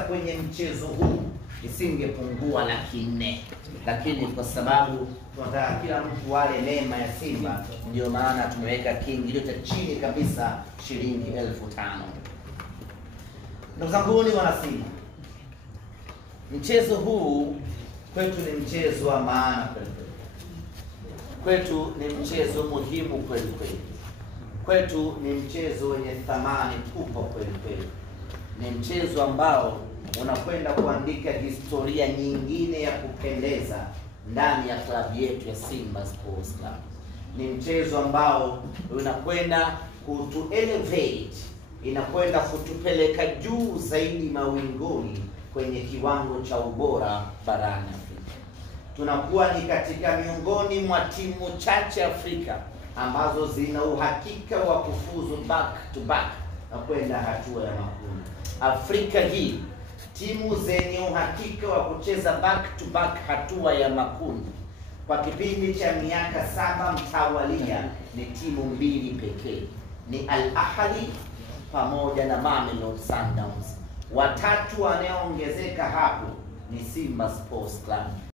kwenye mchezo huu isingepungua 400,000, lakini kwa sababu tunataka kila mtu wale neema ya Simba, ndio maana tumeweka kiingilio cha chini kabisa shilingi 5,000. Ndugu zangu, ni wana Simba, mchezo huu kwetu ni mchezo wa maana kweli kweli, kwetu ni mchezo muhimu kweli kweli, kwetu ni mchezo wenye thamani kubwa kweli kweli, ni mchezo ambao unakwenda kuandika historia nyingine ya kupendeza ndani ya klabu yetu ya Simba Sports Club. Ni mchezo ambao unakwenda kutu elevate, inakwenda kutupeleka juu zaidi mawinguni kwenye kiwango cha ubora barani Afrika. Tunakuwa ni katika miongoni mwa timu chache Afrika ambazo zina uhakika wa kufuzu back to back na kwenda hatua ya makundi. Afrika hii timu zenye uhakika wa kucheza back to back hatua ya makundi kwa kipindi cha miaka 7 mtawalia ni timu 2 pekee, ni Al Ahly pamoja na Mamelodi Sundowns. Watatu wanaoongezeka hapo ni Simba Sports Club.